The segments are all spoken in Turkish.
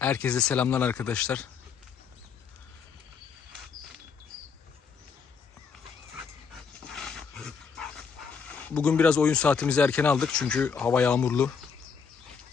Herkese selamlar arkadaşlar. Bugün biraz oyun saatimizi erken aldık çünkü hava yağmurlu.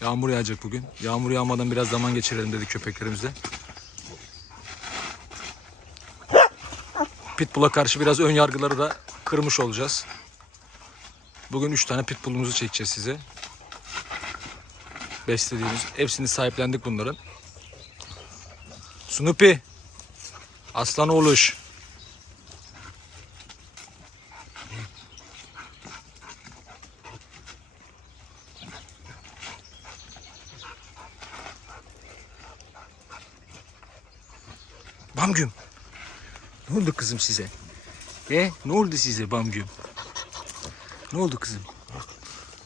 Yağmur yağacak bugün. Yağmur yağmadan biraz zaman geçirelim dedik köpeklerimizle. Pitbull'a karşı biraz ön yargıları da kırmış olacağız. Bugün 3 tane pitbull'umuzu çekeceğiz size. Beslediğimiz. Hepsini sahiplendik bunların. Snoopy. Aslan oğluş. Bamgüm. Ne oldu kızım size? E, ne oldu size Bamgüm? Ne oldu kızım?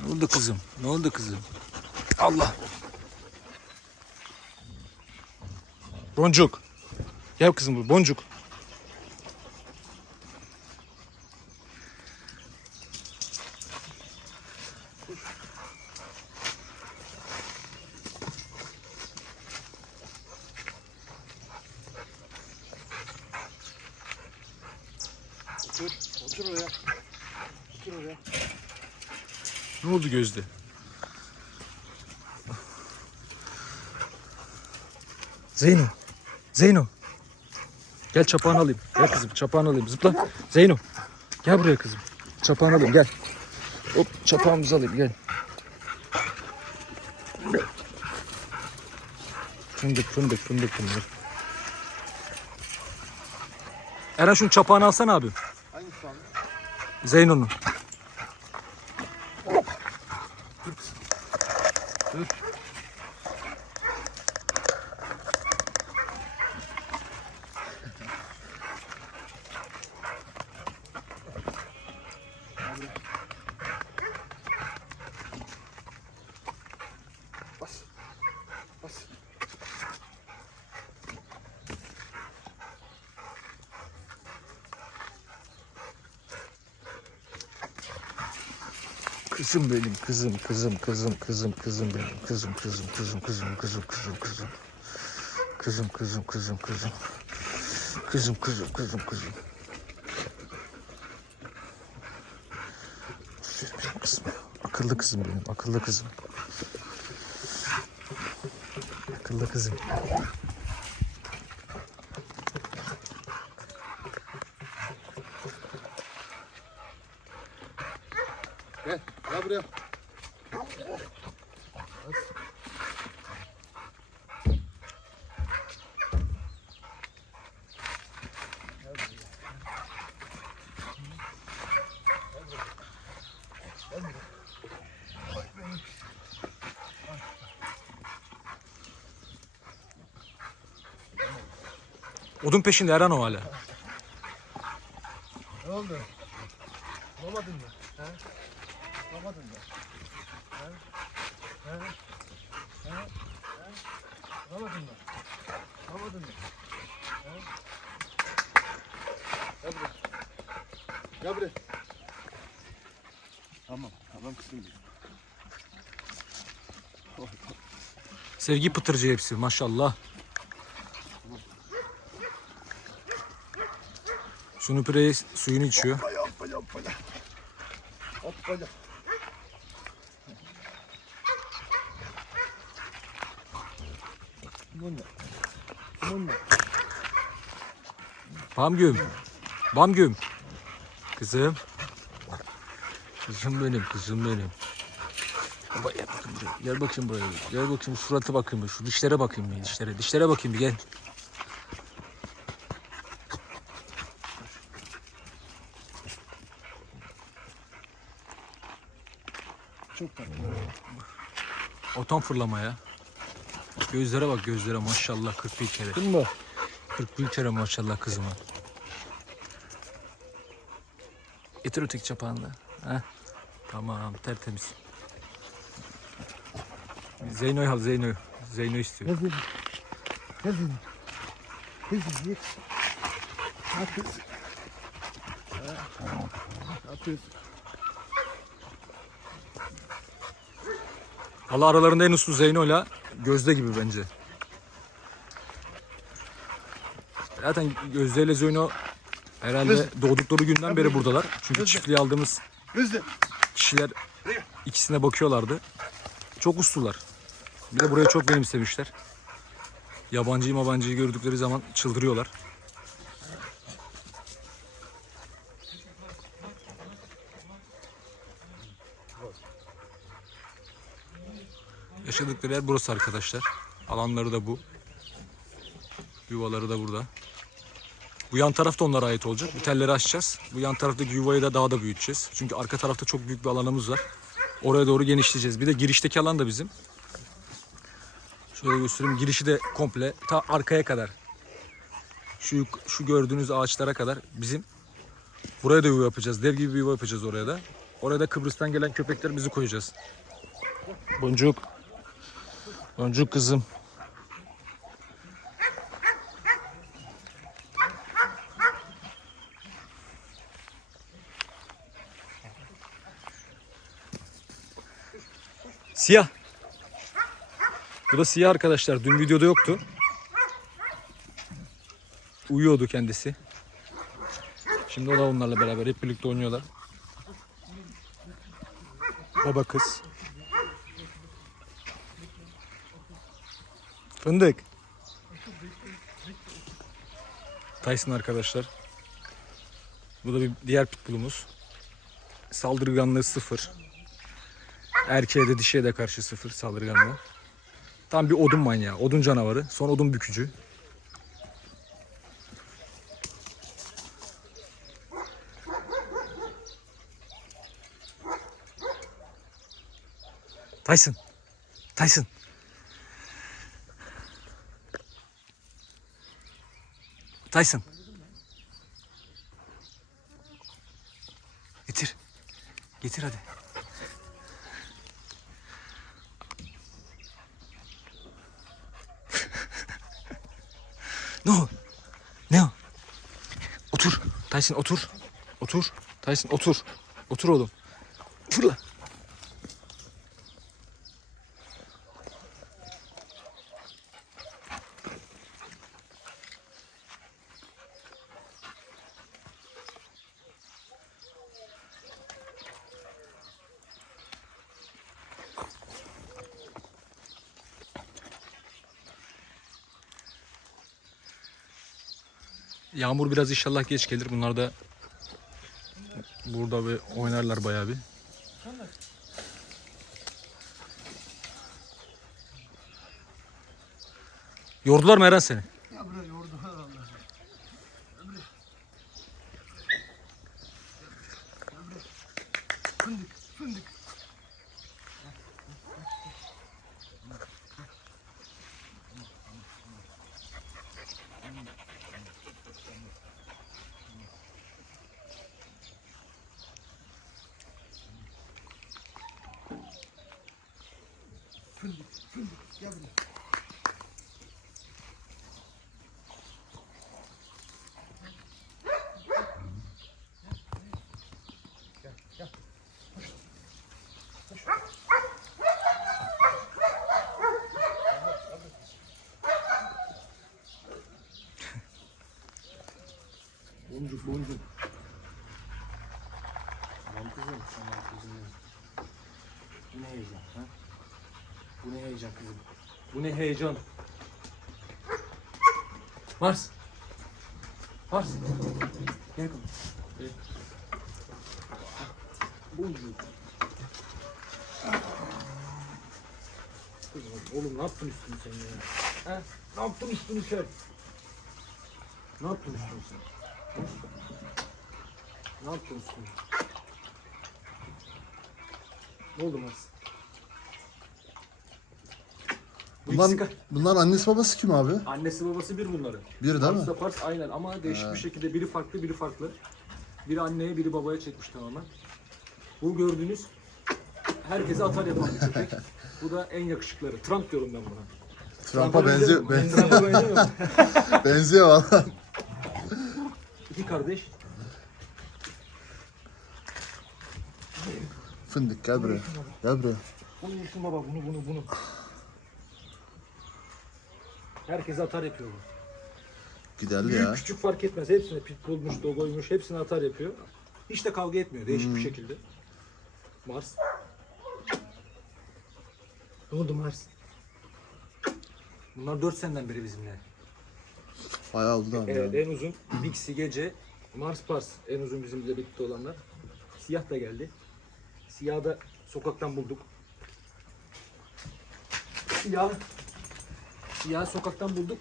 Ne oldu kızım? Ne oldu kızım? Allah. Boncuk. Gel kızım bu boncuk. Otur, otur oraya. Otur oraya. Ne oldu Gözde? Zeyno. Zeyno. Gel çapağını alayım. Gel kızım çapağını alayım. Zıpla. Zeyno. Gel buraya kızım. Çapağını alayım gel. Hop çapağımızı alayım gel. Fındık fındık fındık fındık. Eren şunun çapağını alsana abi. Hangisi abi? Zeyno'nun. Kızım benim, kızım, kızım, kızım, kızım, kızım benim, kızım, kızım, kızım, kızım, kızım, kızım, kızım. Kızım, kızım, kızım, kızım. Kızım, kızım, kızım, kızım. Benim kızım. Akıllı kızım benim, akıllı kızım. Akıllı kızım. Odun peşinde Eren o hala Ne oldu? Bulamadın mı? He? Bulamadın mı? He? He? He? He? Bulamadın mı? Bulamadın mı? He? Gel buraya. Gel buraya. Tamam, tamam kızım sevgi pıtırcı hepsi maşallah Şunu pireye suyunu içiyor Hoppala, hoppala, hoppala. Hoppala. Bununla. Bununla. Bamgüm. Bamgüm. Kızım. Kızım benim, kızım benim. Baba gel bakayım buraya. Gel bakayım buraya. Gel bakayım suratı bakayım. Şu dişlere bakayım dişlere. Dişlere bakayım bir gel. Çok tatlı. Otan fırlama ya. Gözlere bak gözlere maşallah 41 kere. Değil mi? 41 kere maşallah kızıma. Getir öteki çapağını da. Heh. Tamam tertemiz. Zeyno'yu al Zeyno'yu. Zeyno istiyor. Gel dedim. Gel dedim. Gel. Gel. Ne yapıyorsun? Ne yapıyorsun? Valla aralarında en uslu Zeyno'yla Gözde gibi bence. Zaten Gözde ile Zeyno herhalde Gözde. doğdukları günden beri buradalar. Çünkü Gözde. çiftliği aldığımız Gözde. kişiler ikisine bakıyorlardı. Çok uslular. Bir de buraya çok benimsemişler. Yabancıyı mabancıyı gördükleri zaman çıldırıyorlar. Yaşadıkları yer burası arkadaşlar. Alanları da bu. Yuvaları da burada. Bu yan taraf da onlara ait olacak. Bu telleri açacağız. Bu yan taraftaki yuvayı da daha da büyüteceğiz. Çünkü arka tarafta çok büyük bir alanımız var. Oraya doğru genişleyeceğiz. Bir de girişteki alan da bizim. Şöyle göstereyim. Girişi de komple ta arkaya kadar. Şu şu gördüğünüz ağaçlara kadar bizim. Buraya da yuva yapacağız. Dev gibi bir yuva yapacağız oraya da. Oraya da Kıbrıs'tan gelen köpeklerimizi koyacağız. Boncuk. Boncuk kızım. Siyah. Bu da siyah arkadaşlar. Dün videoda yoktu. Uyuyordu kendisi. Şimdi o da onlarla beraber hep birlikte oynuyorlar. Baba kız. Fındık. Tyson arkadaşlar. Bu da bir diğer pitbullumuz. Saldırganlığı sıfır. Erkeğe de dişiye de karşı sıfır saldırganlığı. Tam bir odun manyağı, odun canavarı, son odun bükücü. Tyson. Tyson. Tyson. Getir. Getir hadi. Ne o? Ne o? Otur. Tyson otur. Otur. Tyson otur. Otur oğlum. Fırla. Yağmur biraz inşallah geç gelir. Bunlar da burada bir oynarlar bayağı bir. Yordular mı Eren seni? Gel buraya. Boncuk, boncuk. Tamam kızım, tamam kızım. Bu ne heyecan ha? Bu ne heyecan kızım? Bu ne heyecan? Mars. Mars. Gel kızım. Gel. Boncuk. Kızım oğlum ne yaptın üstünü sen ya? Ha? Ne yaptın üstünü sen? Ne yaptın üstünü sen? Ne yaptın üstünü? Ne oldu Mars? Bu Bunlar, bunlar annesi babası kim abi? Annesi babası bir bunların. Bir değil mi? Mars da Pars aynen ama değişik bir şekilde biri farklı biri farklı. Biri anneye biri babaya çekmiş tamamen. Bu gördüğünüz herkese atar yapan bir köpek. Bu da en yakışıkları. Trump diyorum ben buna. Trump'a benziyor, ben, Trump'a benziyor mu? benziyor valla. İki kardeş. Fındık gel buraya. Gel buraya. Bunu vursun baba bunu bunu bunu. Herkese atar yapıyor bu. Giderli Büyük ya. küçük fark etmez. Hepsine pitbullmuş, dogoymuş hepsine atar yapıyor. Hiç de kavga etmiyor değişik Hmm. bir şekilde. Mars. Ne oldu Mars? Bunlar 4 seneden beri bizimle. Bayağı oldu abi Evet ya. en uzun Bixi gece Mars Pars en uzun bizimle birlikte olanlar. Siyah da geldi. Siyah da sokaktan bulduk. Siyah Siyah sokaktan bulduk.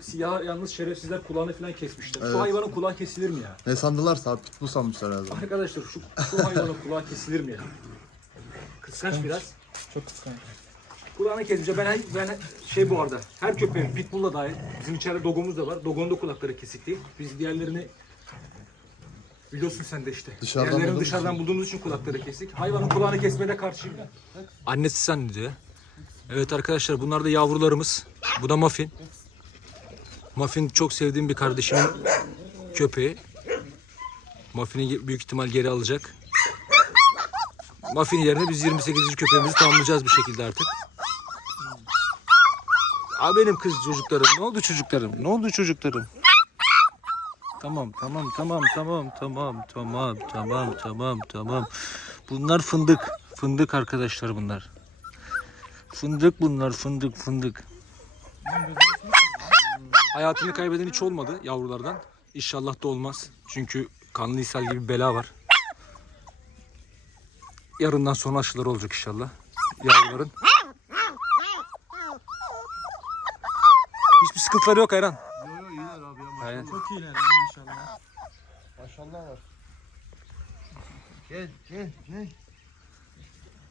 Siyah yalnız şerefsizler kulağını falan kesmişler. Evet. Şu hayvanın kulağı kesilir mi ya? Ne sandılarsa abi pitbull sanmışlar herhalde. Arkadaşlar şu, şu hayvanın kulağı kesilir mi ya? Kıskanç biraz. Çok kıskanç. Kulağını kesince ben, ben şey bu arada her köpeğin pitbull'la dahil bizim içeride dogomuz da var. Dogonun da kulakları kesik değil. Biz diğerlerini biliyorsun sen de işte. Dışarıdan Diğerlerini dışarıdan bulduğumuz için kulakları kesik. Hayvanın kulağını kesmede karşıyım ben. Annesi sen diyor. Evet arkadaşlar bunlar da yavrularımız. Bu da Muffin. Muffin çok sevdiğim bir kardeşimin köpeği. Muffin'i büyük ihtimal geri alacak. Muffin yerine biz 28. köpeğimizi tamamlayacağız bir şekilde artık. Aa benim kız çocuklarım. Ne oldu çocuklarım? Ne oldu çocuklarım? Tamam tamam tamam tamam tamam tamam tamam tamam tamam. Bunlar fındık. Fındık arkadaşlar bunlar. Fındık bunlar fındık fındık. Hayatını kaybeden hiç olmadı yavrulardan. İnşallah da olmaz. Çünkü kanlı ishal gibi bir bela var. Yarından sonra aşıları olacak inşallah. Yavruların. Hiçbir sıkıntıları yok Ayran. Yo yo iyiler abi ya. Aynen. Çok iyiler ya maşallah. Maşallah var. Gel gel gel.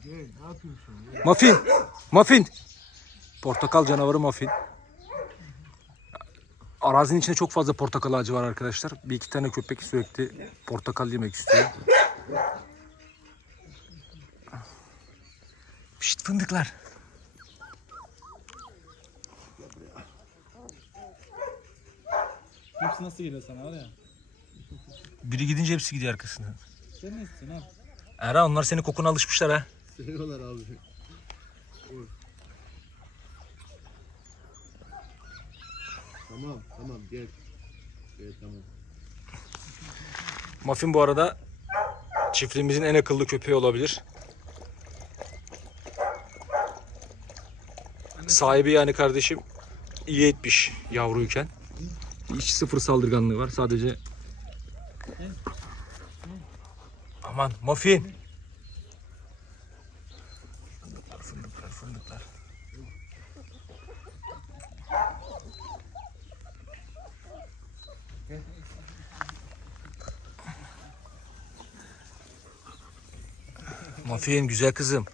Gel ne yapıyorsun? Gel. Muffin. Muffin. Portakal canavarı Muffin. Arazinin içinde çok fazla portakal ağacı var arkadaşlar. Bir iki tane köpek sürekli portakal yemek istiyor. Pişt fındıklar. Hepsi nasıl geliyor sana var ya? Biri gidince hepsi gidiyor arkasından. Sen ne istiyorsun abi? Era onlar senin kokuna alışmışlar ha. Seviyorlar abi. Oy. Tamam tamam gel. Gel tamam. Muffin bu arada çiftliğimizin en akıllı köpeği olabilir. Sahibi yani kardeşim iyi etmiş yavruyken. Hiç sıfır saldırganlığı var sadece. Aman Muffin. Fındıklar fındıklar fındıklar. Muffin güzel kızım.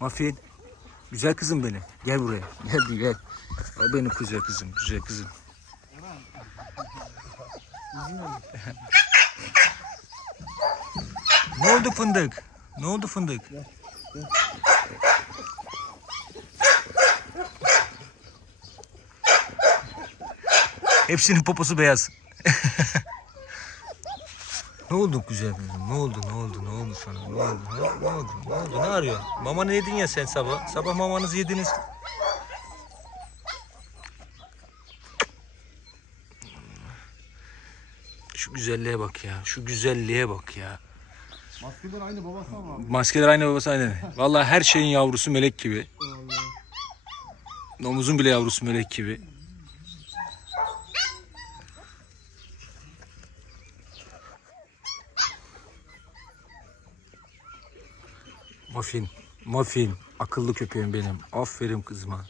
Muffin. Güzel kızım benim. Gel buraya. Gel bir gel. O benim güzel kızım. Güzel kızım. ne oldu fındık? Ne oldu fındık? Hepsinin poposu beyaz. Ne oldu güzel kızım? Ne oldu? Ne oldu? Ne oldu sana? Ne oldu? Ne, ne oldu? Ne oldu? Ne arıyorsun? Mamanı yedin ya sen sabah. Sabah mamanızı yediniz. Şu güzelliğe bak ya. Şu güzelliğe bak ya. Maskeler aynı babası ama. Maskeler aynı babası aynı. Vallahi her şeyin yavrusu melek gibi. Domuzun bile yavrusu melek gibi. Muffin, Muffin. Akıllı köpeğim benim. Aferin kızıma.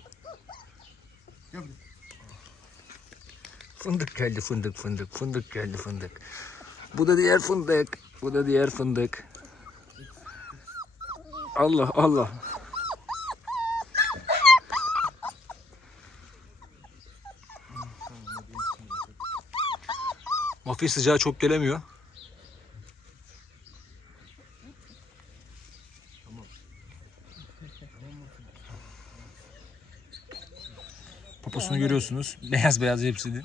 Fındık geldi fındık fındık. Fındık geldi fındık. Bu da diğer fındık. Bu da diğer fındık. Allah Allah. Muffin sıcağı çok gelemiyor. görüyorsunuz. Beyaz beyaz hepsini.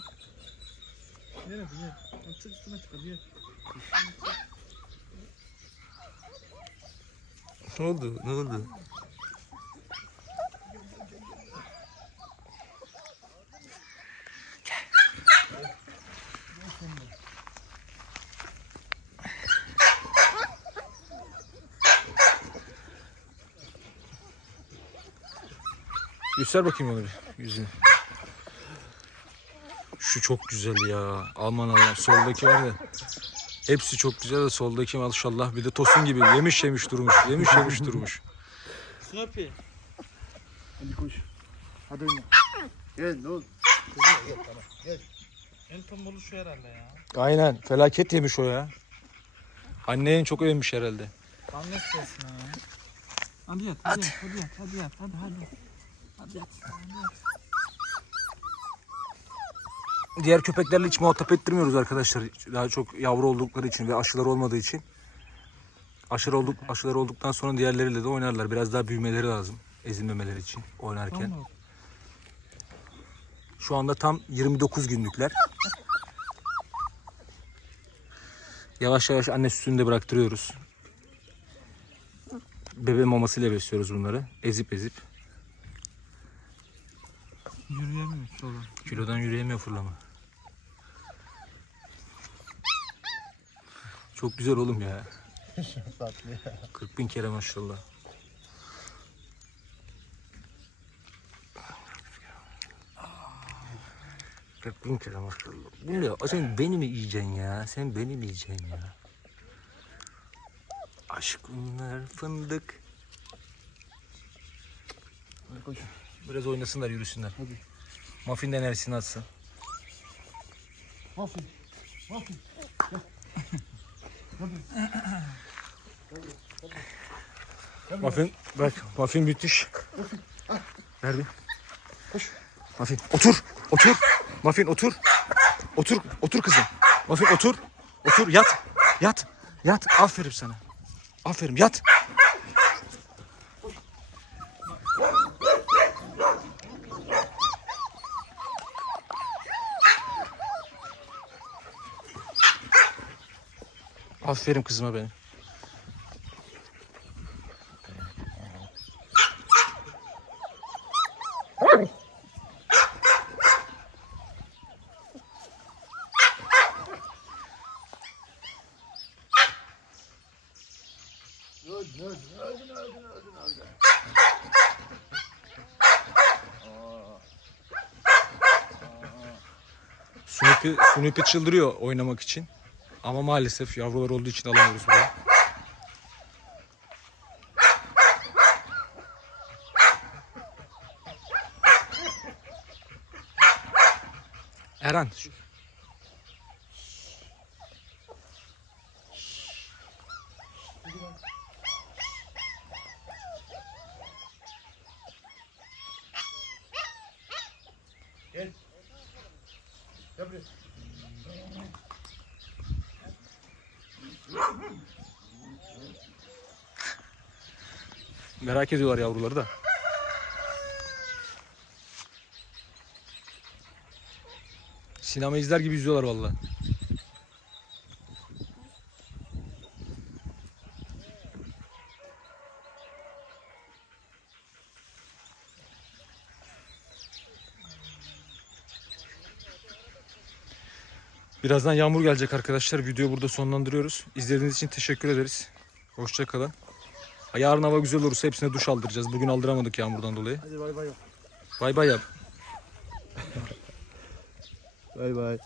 Ne oldu? Ne oldu? Göster bakayım onu bir yüzünü. Şu çok güzel ya. Aman Allah. Soldaki var ya. Hepsi çok güzel de soldaki maşallah bir de tosun gibi yemiş yemiş durmuş. Yemiş yemiş durmuş. Snoopy. Hadi koş. Hadi oyna. Gel ne oldu? En tombulu şu herhalde ya. Aynen. Felaket yemiş o ya. Annen çok övmüş herhalde. Anne istiyorsun ha. Hadi yat, hadi, yat, hadi yat, hadi yat, hadi hadi. Hadi yat, hadi yat. Diğer köpeklerle hiç muhatap ettirmiyoruz arkadaşlar. Daha çok yavru oldukları için ve aşıları olmadığı için. Aşırı olduk, aşıları olduktan sonra diğerleriyle de oynarlar. Biraz daha büyümeleri lazım. Ezilmemeleri için oynarken. Şu anda tam 29 günlükler. Yavaş yavaş anne sütünü de bıraktırıyoruz. Bebe mamasıyla besliyoruz bunları. Ezip ezip. Yürüyemiyor sola. Kilodan yürüyemiyor fırlama. Çok güzel oğlum ya. Tatlı ya. 40 bin kere maşallah. Kırk bin kere maşallah. Bu ne? ya? Sen beni mi yiyeceksin ya? Sen beni mi yiyeceksin ya? Aşk bunlar fındık. Hadi koş. Biraz oynasınlar yürüsünler. Hadi. Muffin de enerjisini atsın. Muffin. Muffin. Muffin bak Muffin müthiş. Ver bir. Koş. Muffin otur. Otur. Muffin otur. Otur. Otur kızım. Muffin otur. Otur yat. Yat. Yat. Aferin sana. Aferin yat. Aferin kızıma benim. Snoopy, Snoopy çıldırıyor oynamak için. Ama maalesef yavrular olduğu için alamıyoruz buraya. Eren. Merak ediyorlar yavruları da. Sinema izler gibi izliyorlar vallahi. Birazdan yağmur gelecek arkadaşlar. Videoyu burada sonlandırıyoruz. İzlediğiniz için teşekkür ederiz. Hoşçakalın. Yarın hava güzel olursa hepsine duş aldıracağız. Bugün aldıramadık yağmurdan dolayı. Hadi bay bay. Bay bay yap. Bay bay.